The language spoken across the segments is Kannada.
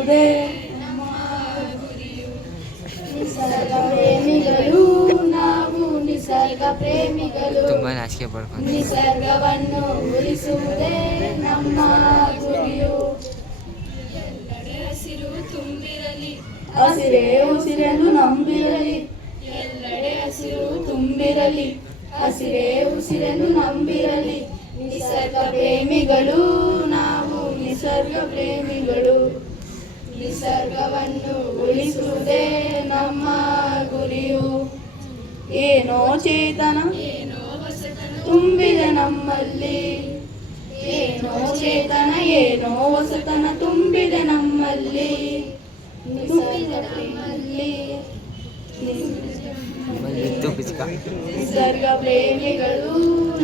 ಉಳಿಸುವುದೇ ನಮ್ಮ ಗುರಿಯು. ನಿಸರ್ಗ ಪ್ರೇಮಿಗಳು ನಾವು, ನಿಸರ್ಗ ಪ್ರೇಮಿಗಳು. ನಿಸರ್ಗವನ್ನು ಉಳಿಸುವುದೇ ನಮ್ಮ ಗುರಿಯು. ಎಲ್ಲೆಡೆ ಹಸಿರು ತುಂಬಿರಲಿ, ಹಸಿರೇ ಉಸಿರೆಂದು ನಂಬಿರಲಿ. ಎಲ್ಲೆಡೆ ಹಸಿರು ತುಂಬಿರಲಿ, ಹಸಿರೇ ಉಸಿರೆಂದು ನಂಬಿರಲಿ. ನಿಸರ್ಗ ಪ್ರೇಮಿಗಳು ನಾವು, ನಿಸರ್ಗ ಪ್ರೇಮಿಗಳು. ನಿಸರ್ಗವನ್ನು ಉಳಿಸುವುದೇ ನಮ್ಮ ಗುರಿಯು. ಏನೋ ಚೇತನ ತುಂಬಿದೆ ನಮ್ಮಲ್ಲಿ, ಏನೋ ಚೇತನ ಏನೋ ಹೊಸತನ ತುಂಬಿದೆ ನಮ್ಮಲ್ಲಿ. ನಮ್ಮಲ್ಲಿ ನಿಸರ್ಗ ಪ್ರೇಮಿಗಳು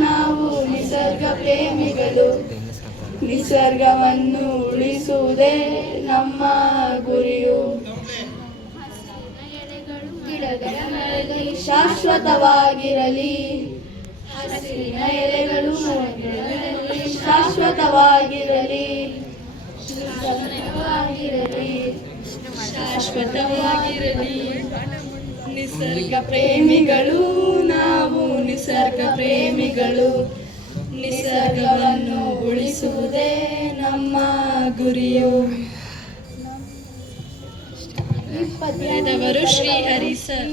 ನಾವು, ನಿಸರ್ಗ ಪ್ರೇಮಿಗಳು. ನಿಸರ್ಗವನ್ನು ಉಳಿಸುವುದೇ ನಮ್ಮ ಗುರಿಯು. ಗಿಡಗಳ ಮರಗಳು ಶಾಶ್ವತವಾಗಿರಲಿ, ಹಸಿರಿನ ಎಲೆಗಳು ಶಾಶ್ವತವಾಗಿರಲಿ. ಶಾಶ್ವತವಾಗಿರಲಿ. ನಿಸರ್ಗ ಪ್ರೇಮಿಗಳು ನಾವು, ನಿಸರ್ಗ ಪ್ರೇಮಿಗಳು. ನಿಸರ್ಗವನ್ನು ಉಳಿಸುವುದೇ ನಮ್ಮ ಗುರಿಯು. ಬರೆದವರು ಶ್ರೀಹರಿ ಸರ್.